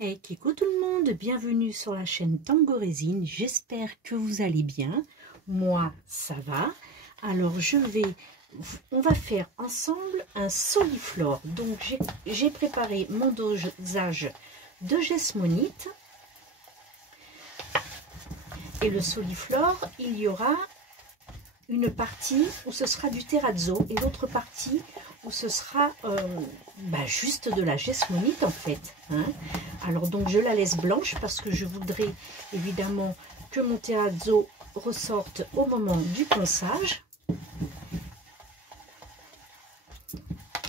Hey, coucou tout le monde, bienvenue sur la chaîne Tango Résine. J'espère que vous allez bien. Moi, ça va. Alors, on va faire ensemble un soliflore. Donc, j'ai préparé mon dosage de Jesmonite. Et le soliflore, il y aura une partie où ce sera du terrazzo et l'autre partie où ce sera juste de la jesmonite en fait. Hein. Alors donc je la laisse blanche parce que je voudrais évidemment que mon terrazzo ressorte au moment du ponçage.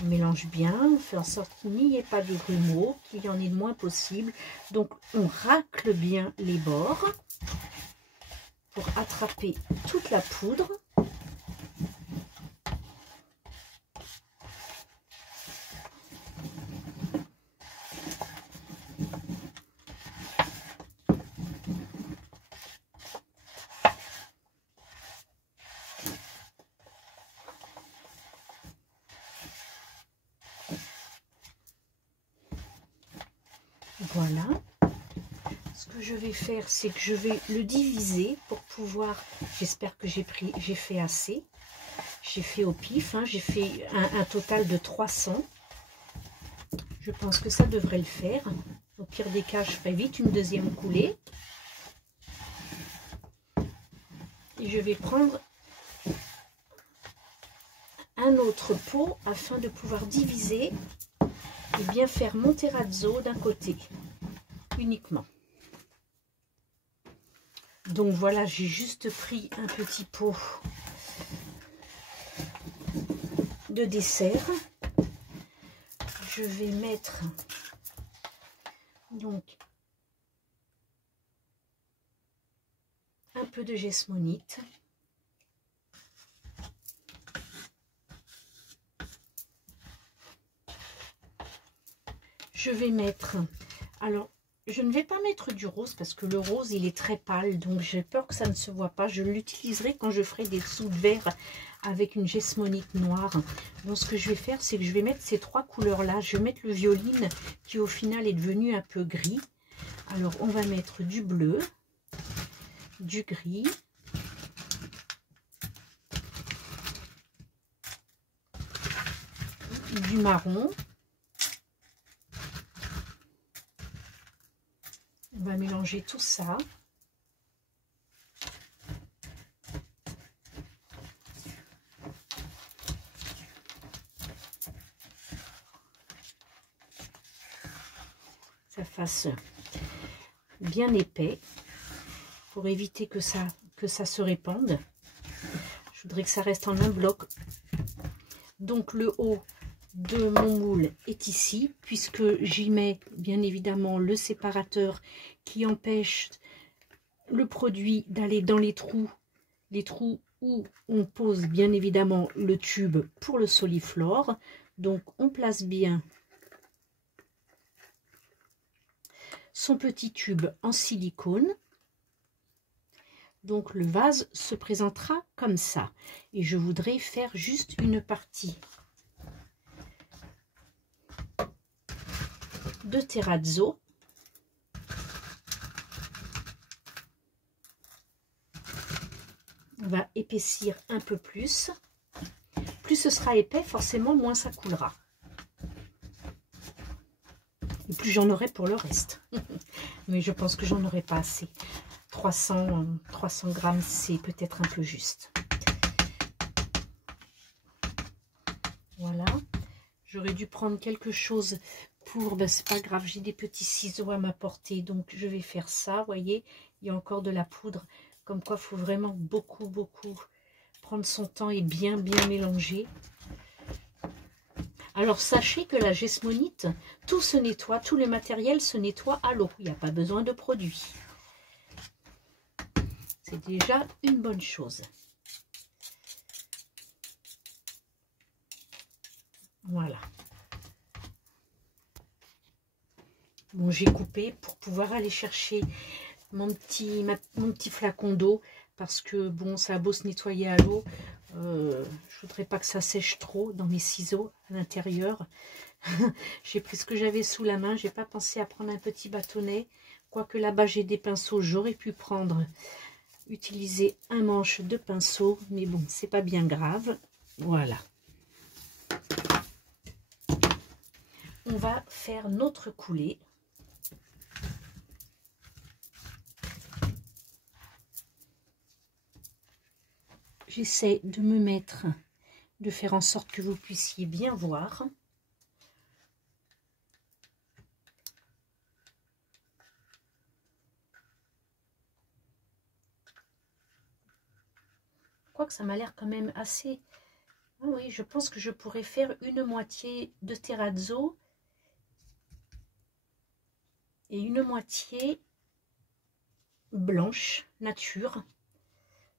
On mélange bien, on fait en sorte qu'il n'y ait pas de grumeaux, qu'il y en ait le moins possible. Donc on racle bien les bords pour attraper toute la poudre. Voilà. Ce que je vais faire, c'est que je vais le diviser pour pouvoir, j'espère que j'ai fait assez. J'ai fait au pif, hein, j'ai fait un total de 300. Je pense que ça devrait le faire. Au pire des cas, je ferai vite une deuxième coulée. Et je vais prendre un autre pot afin de pouvoir diviser et bien faire mon terrazzo d'un côté uniquement. Donc voilà, j'ai juste pris un petit pot de dessert. Je vais mettre donc un peu de jesmonite. Je vais mettre, alors je ne vais pas mettre du rose parce que le rose il est très pâle, donc j'ai peur que ça ne se voit pas. Je l'utiliserai quand je ferai des dessous de verre avec une jesmonite noire. Donc ce que je vais faire, c'est que je vais mettre ces trois couleurs là. Je vais mettre le violine qui au final est devenu un peu gris. Alors on va mettre du bleu, du gris, du marron. On va mélanger tout ça. Ça fasse bien épais pour éviter que ça se répande. Je voudrais que ça reste en un bloc. Donc le haut de mon moule est ici, puisque j'y mets bien évidemment le séparateur qui empêche le produit d'aller dans les trous où on pose bien évidemment le tube pour le soliflore. Donc on place bien son petit tube en silicone. Donc le vase se présentera comme ça. Et je voudrais faire juste une partie de terrazzo. On va épaissir un peu plus. Plus ce sera épais, forcément, moins ça coulera. Et plus j'en aurai pour le reste. Mais je pense que j'en aurai pas assez. 300 grammes, c'est peut-être un peu juste. Voilà. J'aurais dû prendre quelque chose pour... Ben, c'est pas grave, j'ai des petits ciseaux à ma portée. Donc, je vais faire ça. Vous voyez, il y a encore de la poudre. Comme quoi, il faut vraiment beaucoup prendre son temps et bien mélanger. Alors, sachez que la jesmonite, tout se nettoie, tous les matériels se nettoient à l'eau. Il n'y a pas besoin de produits. C'est déjà une bonne chose. Voilà. Bon, j'ai coupé pour pouvoir aller chercher mon petit flacon d'eau parce que bon, ça a beau se nettoyer à l'eau, je voudrais pas que ça sèche trop dans mes ciseaux à l'intérieur. J'ai pris ce que j'avais sous la main. J'ai pas pensé à prendre un petit bâtonnet. Quoique là-bas, j'ai des pinceaux. J'aurais pu utiliser un manche de pinceau. Mais bon, c'est pas bien grave. Voilà. On va faire notre coulée. J'essaie de me mettre, de faire en sorte que vous puissiez bien voir. Quoique ça m'a l'air quand même assez... Ah oui, je pense que je pourrais faire une moitié de terrazzo et une moitié blanche, nature.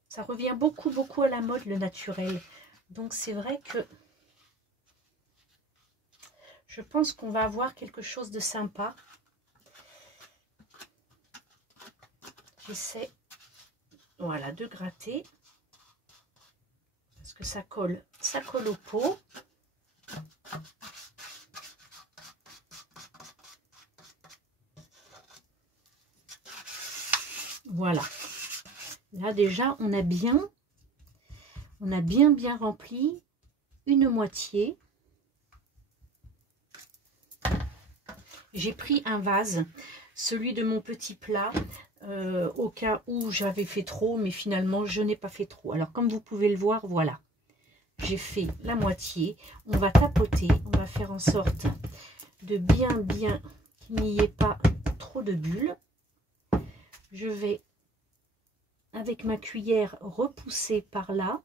Ça revient beaucoup à la mode, le naturel. Donc c'est vrai que je pense qu'on va avoir quelque chose de sympa. J'essaie, voilà, de gratter. Parce que ça colle au pot. Voilà. Là déjà, on a bien rempli une moitié. J'ai pris un vase, celui de mon petit plat, au cas où j'avais fait trop, mais finalement je n'ai pas fait trop. Alors comme vous pouvez le voir, voilà. J'ai fait la moitié. On va tapoter, on va faire en sorte de bien qu'il n'y ait pas trop de bulles. Je vais avec ma cuillère repousser par là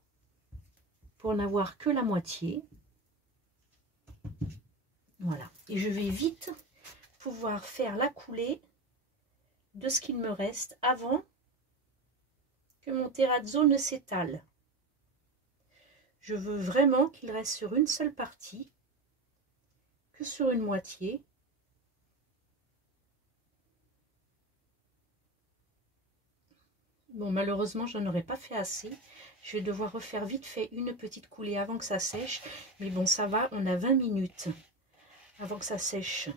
pour n'avoir que la moitié. Voilà. Et je vais vite pouvoir faire la coulée de ce qu'il me reste avant que mon terrazzo ne s'étale. Je veux vraiment qu'il reste sur une seule partie que sur une moitié. Bon, malheureusement, je n'en aurais pas fait assez. Je vais devoir refaire vite fait une petite coulée avant que ça sèche. Mais bon, ça va, on a 20 minutes avant que ça sèche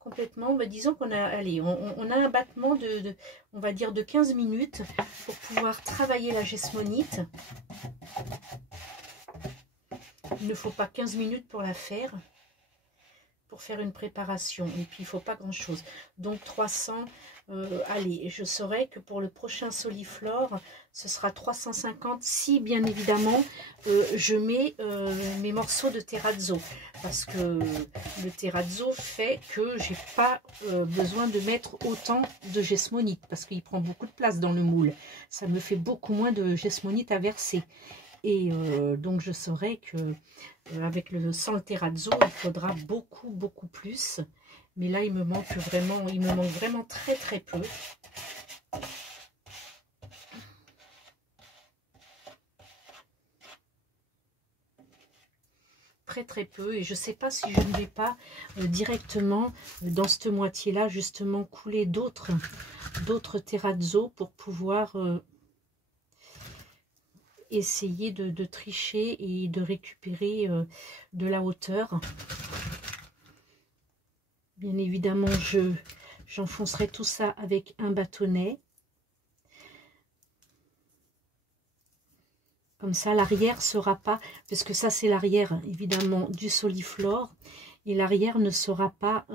complètement. Mais disons qu'on a, allez, on a un battement on va dire de 15 minutes pour pouvoir travailler la gesmonite. Il ne faut pas 15 minutes pour la faire. Pour faire une préparation, et puis il faut pas grand chose, donc 300, allez, je saurai que pour le prochain Soliflore ce sera 350 si bien évidemment je mets mes morceaux de terrazzo, parce que le terrazzo fait que j'ai pas besoin de mettre autant de gesmonite, parce qu'il prend beaucoup de place dans le moule, ça me fait beaucoup moins de gesmonite à verser. Et donc je saurai que avec sans le terrazzo, il faudra beaucoup plus. Mais là, il me manque vraiment très peu. Très peu. Et je ne sais pas si je ne vais pas directement dans cette moitié-là, justement, couler d'autres terrazzo pour pouvoir... essayer de tricher et de récupérer de la hauteur. Bien évidemment, j'enfoncerai tout ça avec un bâtonnet. Comme ça, l'arrière sera pas, parce que ça c'est l'arrière évidemment du Soliflore, et l'arrière ne sera pas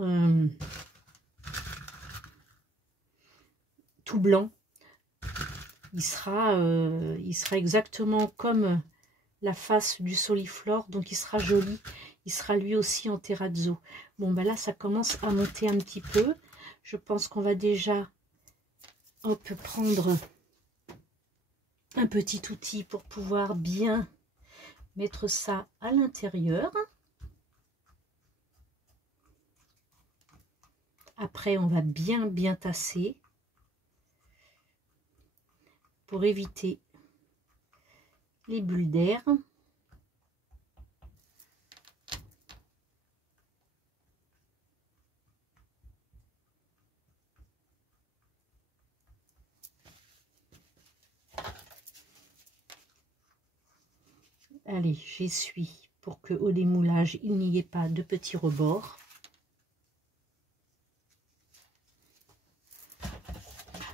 tout blanc. Il sera exactement comme la face du Soliflore, donc il sera joli. Il sera lui aussi en terrazzo. Bon, ben là, ça commence à monter un petit peu. Je pense qu'on va déjà prendre un petit outil pour pouvoir bien mettre ça à l'intérieur. Après, on va bien tasser pour éviter les bulles d'air. Allez, j'essuie pour que au démoulage, il n'y ait pas de petits rebords.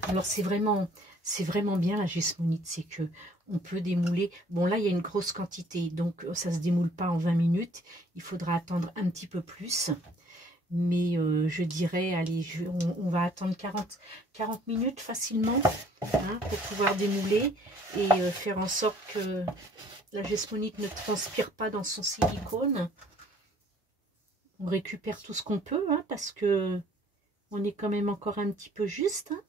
Alors c'est vraiment bien la gesmonite, c'est que on peut démouler. Bon là il y a une grosse quantité, donc ça se démoule pas en 20 minutes. Il faudra attendre un petit peu plus. Mais je dirais, allez, on va attendre 40 minutes facilement hein, pour pouvoir démouler et faire en sorte que la gesmonite ne transpire pas dans son silicone. On récupère tout ce qu'on peut hein, parce que on est quand même encore un petit peu juste. Hein.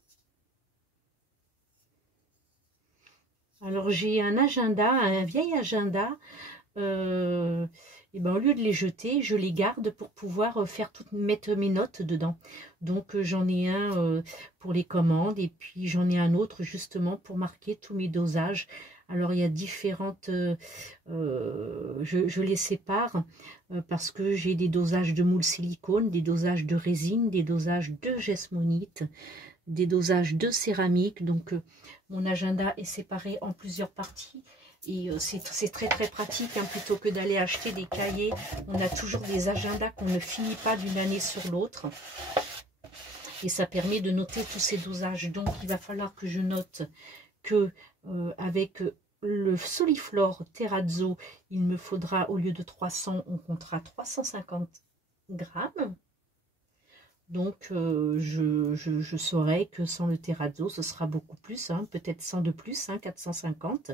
Alors j'ai un agenda, un vieil agenda. Et ben, au lieu de les jeter, je les garde pour pouvoir mettre mes notes dedans. Donc j'en ai un pour les commandes et puis j'en ai un autre justement pour marquer tous mes dosages. Alors il y a différentes, je les sépare parce que j'ai des dosages de moule silicone, des dosages de résine, des dosages de gesmonite, des dosages de céramique. Donc mon agenda est séparé en plusieurs parties. Et c'est très très pratique, hein, plutôt que d'aller acheter des cahiers. On a toujours des agendas qu'on ne finit pas d'une année sur l'autre. Et ça permet de noter tous ces dosages. Donc il va falloir que je note que avec le Soliflore Terrazzo, il me faudra, au lieu de 300, on comptera 350 grammes. Donc je saurai que sans le Terrazzo, ce sera beaucoup plus, hein, peut-être 100 de plus, hein, 450.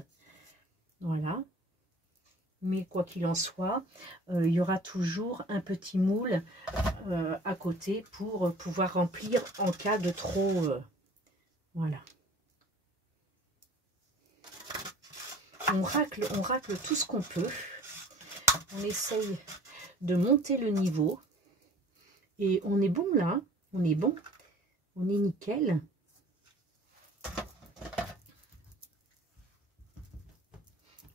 Voilà, mais quoi qu'il en soit, il y aura toujours un petit moule à côté pour pouvoir remplir en cas de trop. Voilà. On racle tout ce qu'on peut. On essaye de monter le niveau. Et on est bon là, on est bon, on est nickel.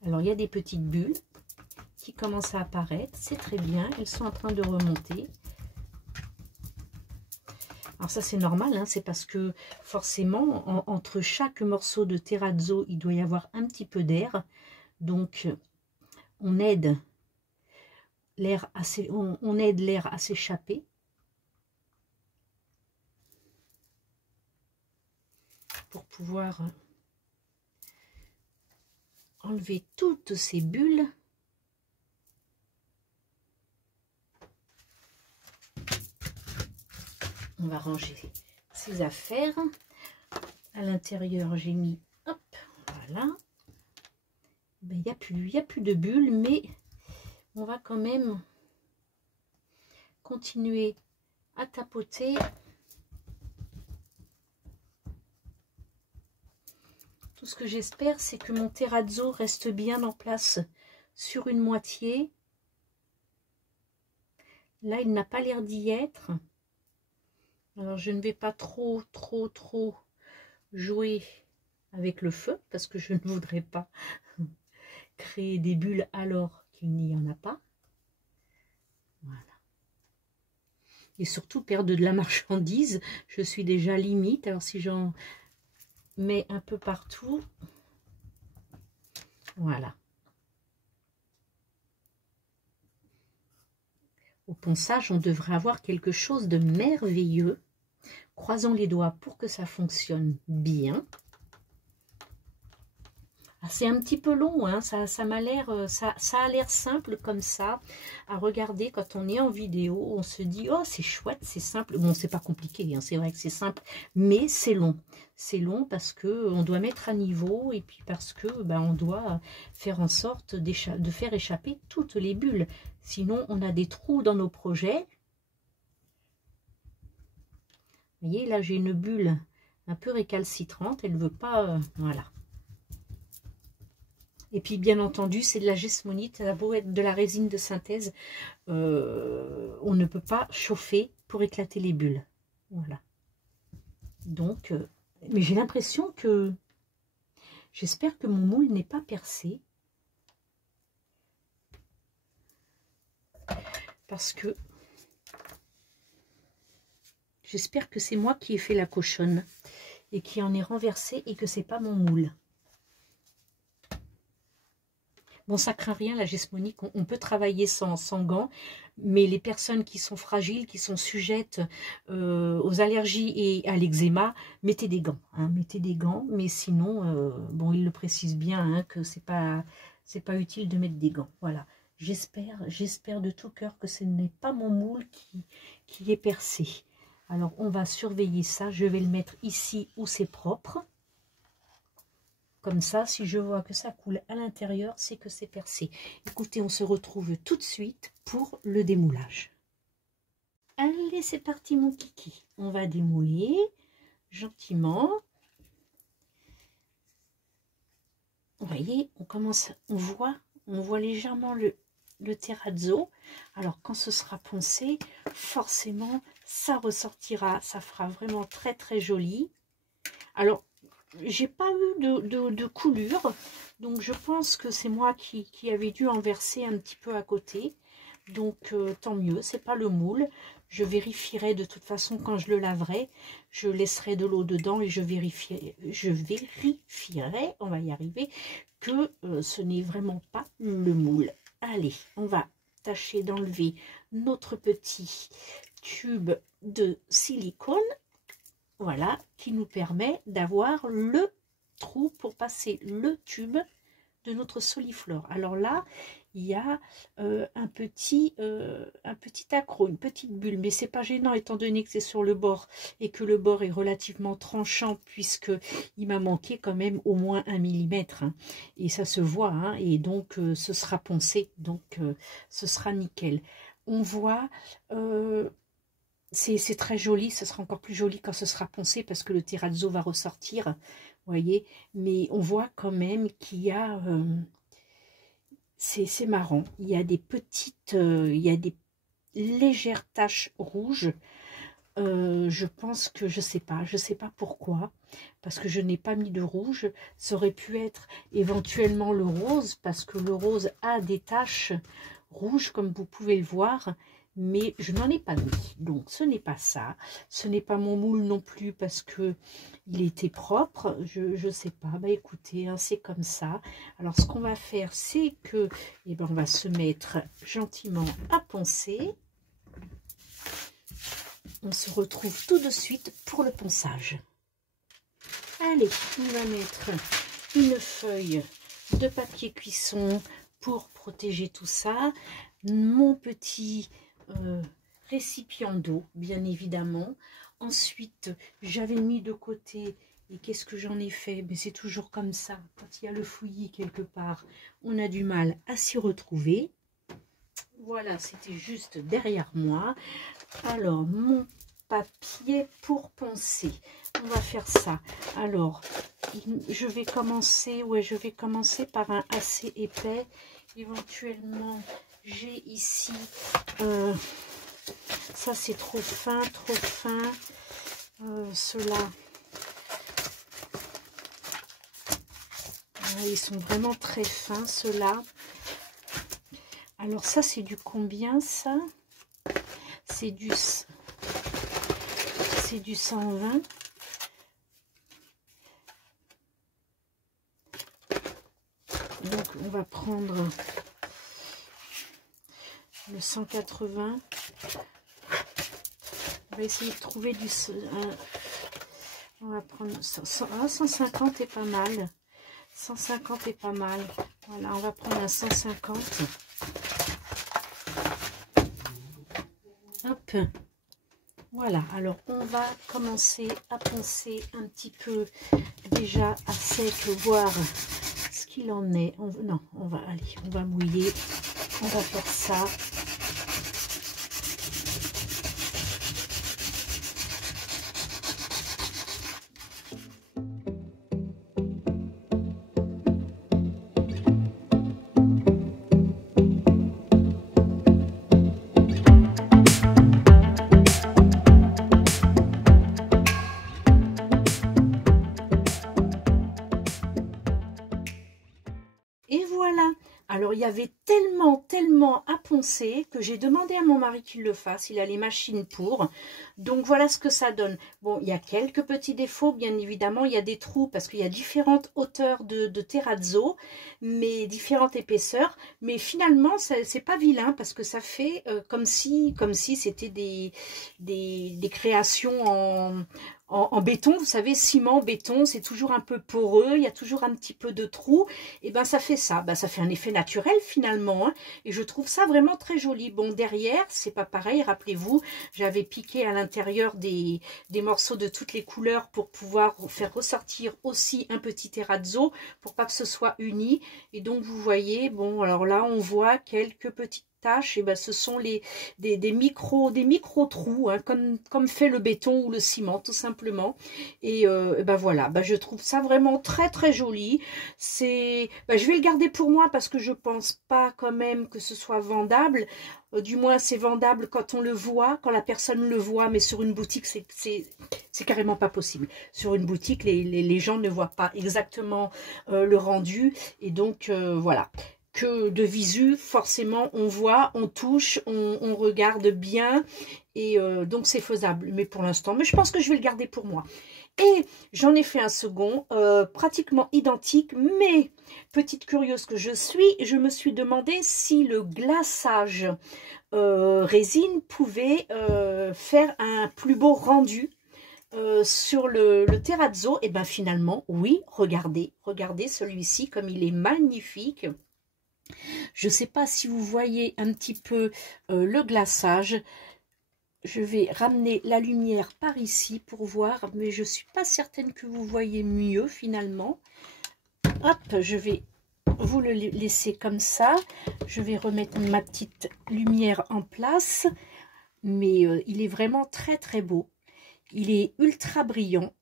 Alors, il y a des petites bulles qui commencent à apparaître. C'est très bien. Elles sont en train de remonter. Alors ça, c'est normal. Hein, c'est parce que forcément, entre chaque morceau de terrazzo, il doit y avoir un petit peu d'air. Donc, on aide l'air à s'échapper. Pour pouvoir enlever toutes ces bulles. On va ranger ces affaires. À l'intérieur, j'ai mis, hop, voilà. Ben, il n'y a plus de bulles, mais on va quand même continuer à tapoter. Tout ce que j'espère, c'est que mon terrazzo reste bien en place sur une moitié. Là, il n'a pas l'air d'y être. Alors, je ne vais pas trop jouer avec le feu parce que je ne voudrais pas créer des bulles alors qu'il n'y en a pas. Voilà. Et surtout, perdre de la marchandise, je suis déjà limite. Alors, si j'en mets un peu partout, voilà. Au ponçage, on devrait avoir quelque chose de merveilleux. Croisons les doigts pour que ça fonctionne bien. Ah, c'est un petit peu long, hein, ça m'a l'air, ça a l'air simple comme ça à regarder quand on est en vidéo. On se dit, oh c'est chouette, c'est simple. Bon, c'est pas compliqué, hein, c'est vrai que c'est simple, mais c'est long. C'est long parce que on doit mettre à niveau et puis parce que ben, on doit faire en sorte de faire échapper toutes les bulles. Sinon, on a des trous dans nos projets. Vous voyez, là j'ai une bulle un peu récalcitrante, elle ne veut pas, voilà. Et puis, bien entendu, c'est de la gesmonite, ça a beau être de la résine de synthèse, on ne peut pas chauffer pour éclater les bulles. Voilà. Donc, mais j'ai l'impression que, j'espère que mon moule n'est pas percé. Parce que, j'espère que c'est moi qui ai fait la cochonne et qui en ai renversé et que c'est pas mon moule. Bon, ça craint rien, la gesmonique, on peut travailler sans gants, mais les personnes qui sont fragiles, qui sont sujettes aux allergies et à l'eczéma, mettez des gants, hein, mettez des gants, mais sinon, bon, il le précise bien, hein, que c'est pas utile de mettre des gants, voilà. J'espère de tout cœur que ce n'est pas mon moule qui est percé. Alors, on va surveiller ça. Je vais le mettre ici où c'est propre. Comme ça, si je vois que ça coule à l'intérieur, c'est que c'est percé. Écoutez, on se retrouve tout de suite pour le démoulage. Allez, c'est parti, mon kiki. On va démouler gentiment. Vous voyez, on voit légèrement le terrazzo. Alors quand ce sera poncé, forcément ça ressortira, ça fera vraiment très très joli. Alors j'ai pas eu de coulure, donc je pense que c'est moi qui avais dû en verser un petit peu à côté, donc tant mieux, c'est pas le moule. Je vérifierai de toute façon quand je le laverai, je laisserai de l'eau dedans et je vérifierai, on va y arriver, que ce n'est vraiment pas le moule. Allez, on va tâcher d'enlever notre petit tube de silicone, voilà, qui nous permet d'avoir le trou pour passer le tube de notre soliflore. Alors là, il y a un petit accroc, une petite bulle, mais c'est pas gênant étant donné que c'est sur le bord et que le bord est relativement tranchant, puisque il m'a manqué quand même au moins 1 mm, hein, et ça se voit, hein, et donc ce sera poncé, donc ce sera nickel. On voit, c'est très joli, ce sera encore plus joli quand ce sera poncé parce que le terrazzo va ressortir, vous voyez, mais on voit quand même qu'il y a c'est marrant, il y a des petites, il y a des légères taches rouges. Je pense que je sais pas pourquoi, parce que je n'ai pas mis de rouge. Ça aurait pu être éventuellement le rose, parce que le rose a des taches rouges comme vous pouvez le voir, mais je n'en ai pas mis, donc ce n'est pas ça. Ce n'est pas mon moule non plus parce que il était propre, je sais pas. Bah écoutez, hein, c'est comme ça. Alors ce qu'on va faire, c'est que on va se mettre gentiment à poncer. On se retrouve tout de suite pour le ponçage. Allez, on va mettre une feuille de papier cuisson pour protéger tout ça. Mon petit récipient d'eau, bien évidemment. Ensuite, j'avais mis de côté, et qu'est-ce que j'en ai fait? Mais c'est toujours comme ça, quand il y a le fouillis quelque part, on a du mal à s'y retrouver. Voilà, c'était juste derrière moi. Alors, mon papier pour poncer, on va faire ça. Alors, je vais commencer par un assez épais. Éventuellement, j'ai ici, ça c'est trop fin, ceux-là, ils sont vraiment très fins, ceux-là. Alors ça c'est du combien ça? C'est du 120. Donc on va prendre le 180. On va essayer de trouver du... on va prendre 150 est pas mal. 150 est pas mal. Voilà, on va prendre un 150. Hop. Voilà, alors on va commencer à poncer un petit peu déjà à sec, voir ce qu'il en est. Non, on va mouiller. On va faire ça. il y avait tellement à poncer que j'ai demandé à mon mari qu'il le fasse. Il a les machines pour. Donc, voilà ce que ça donne. Bon, il y a quelques petits défauts, bien évidemment. Il y a des trous parce qu'il y a différentes hauteurs de terrazzo, mais différentes épaisseurs. Mais finalement, c'est pas vilain parce que ça fait comme si c'était des créations en béton, vous savez, ciment, béton, c'est toujours un peu poreux, il y a toujours un petit peu de trous, et ben ça fait ça, ça fait un effet naturel finalement, hein, et je trouve ça vraiment très joli. Bon, derrière, c'est pas pareil, rappelez-vous, j'avais piqué à l'intérieur des morceaux de toutes les couleurs pour pouvoir faire ressortir aussi un petit terrazzo, pour pas que ce soit uni, et donc vous voyez, bon, alors là, on voit quelques petites tâches, et ben ce sont des micro trous, hein, comme fait le béton ou le ciment tout simplement. Et ben voilà, je trouve ça vraiment très joli. C'est je vais le garder pour moi parce que je pense pas quand même que ce soit vendable. Du moins c'est vendable quand on le voit, quand la personne le voit, mais sur une boutique c'est carrément pas possible. Sur une boutique les gens ne voient pas exactement le rendu, et donc voilà, que de visu, forcément, on voit, on touche, on regarde bien, et donc c'est faisable. Mais pour l'instant, mais je pense que je vais le garder pour moi. Et j'en ai fait un second, pratiquement identique, mais petite curieuse que je suis, je me suis demandé si le glaçage résine pouvait faire un plus beau rendu sur le terrazzo. Et bien finalement, oui, regardez celui-ci comme il est magnifique. Je ne sais pas si vous voyez un petit peu le glaçage. Je vais ramener la lumière par ici pour voir, mais je ne suis pas certaine que vous voyez mieux finalement. Hop, je vais vous le laisser comme ça. Je vais remettre ma petite lumière en place. Mais il est vraiment très beau. Il est ultra brillant.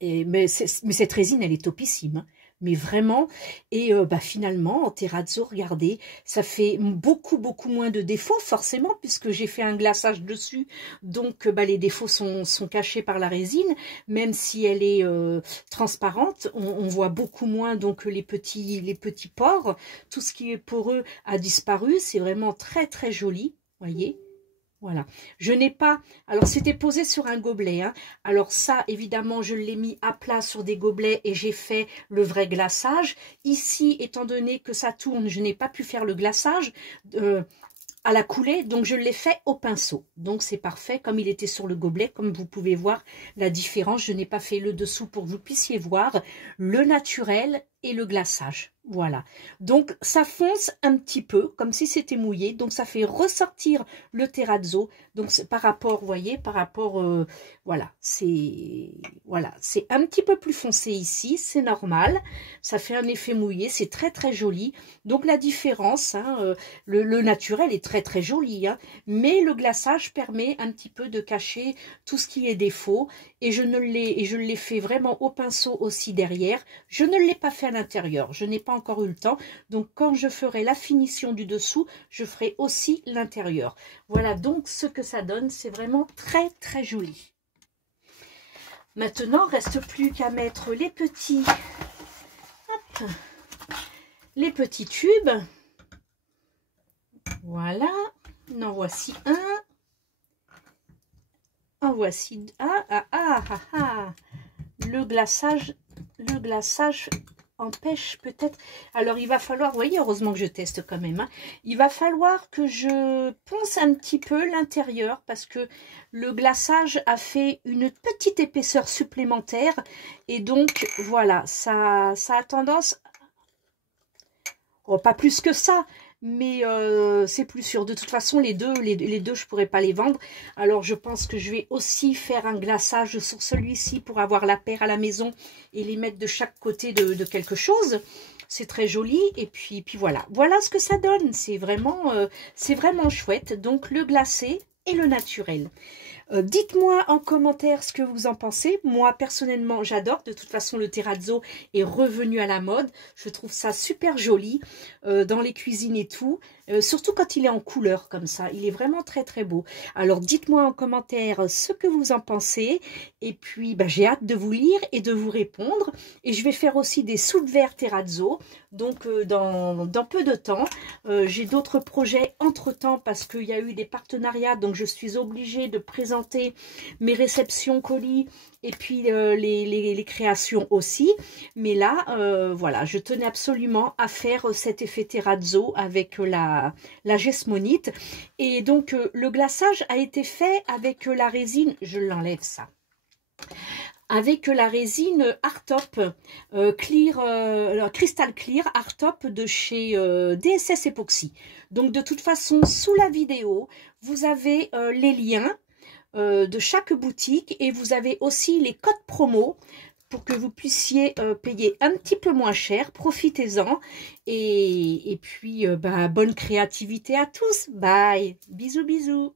Mais cette résine, elle est topissime, hein. Mais vraiment, et finalement, en terrazzo, regardez, ça fait beaucoup moins de défauts, forcément, puisque j'ai fait un glaçage dessus, donc les défauts sont cachés par la résine, même si elle est transparente, on voit beaucoup moins donc les petits pores, tout ce qui est poreux a disparu, c'est vraiment très joli, voyez. Voilà, je n'ai pas, alors c'était posé sur un gobelet, hein. Alors ça évidemment je l'ai mis à plat sur des gobelets et j'ai fait le vrai glaçage. Ici, étant donné que ça tourne, je n'ai pas pu faire le glaçage à la coulée, donc je l'ai fait au pinceau. Donc c'est parfait, comme il était sur le gobelet, comme vous pouvez voir la différence, je n'ai pas fait le dessous pour que vous puissiez voir le naturel et le glaçage. Voilà, donc ça fonce un petit peu comme si c'était mouillé, donc ça fait ressortir le terrazzo. Donc par rapport, vous voyez, par rapport voilà, c'est un petit peu plus foncé ici, c'est normal, ça fait un effet mouillé, c'est très joli. Donc la différence, hein, le naturel est très joli, hein, mais le glaçage permet un petit peu de cacher tout ce qui est défaut, et je l'ai fait vraiment au pinceau aussi derrière. Je ne l'ai pas fait à l'intérieur, je n'ai pas encore eu le temps, donc quand je ferai la finition du dessous, je ferai aussi l'intérieur. Voilà donc ce que ça donne, c'est vraiment très joli. Maintenant, reste plus qu'à mettre les petits, hop, les petits tubes. Voilà, en voici un. En voici un. Le glaçage empêche peut-être. Alors il va falloir, vous voyez, heureusement que je teste quand même, hein, il va falloir que je ponce un petit peu l'intérieur parce que le glaçage a fait une petite épaisseur supplémentaire, et donc voilà, ça a tendance, oh, pas plus que ça, mais c'est plus sûr. De toute façon, les deux je pourrais pas les vendre. Alors je pense que je vais aussi faire un glaçage sur celui-ci pour avoir la paire à la maison et les mettre de chaque côté de quelque chose. C'est très joli, et puis voilà ce que ça donne. C'est vraiment chouette. Donc le glacé et le naturel. Dites-moi en commentaire ce que vous en pensez. Moi, personnellement, j'adore. De toute façon, le terrazzo est revenu à la mode. Je trouve ça super joli dans les cuisines et tout. Surtout quand il est en couleur comme ça. Il est vraiment très, très beau. Alors, dites-moi en commentaire ce que vous en pensez. Et puis, bah, j'ai hâte de vous lire et de vous répondre. Et je vais faire aussi des soupes verts terrazzo. Donc, dans peu de temps. J'ai d'autres projets entre-temps parce qu'il y a eu des partenariats. Donc, je suis obligée de présenter mes réceptions colis et puis les créations aussi. Mais là, voilà, je tenais absolument à faire cet effet terrazzo avec la gesmonite. Et donc, le glaçage a été fait avec la résine, je l'enlève ça, avec la résine Artop Crystal Clear Artop de chez DSS Epoxy. Donc, de toute façon, sous la vidéo, vous avez les liens de chaque boutique et vous avez aussi les codes promo pour que vous puissiez payer un petit peu moins cher. Profitez-en et puis bah, bonne créativité à tous. Bye, bisous bisous.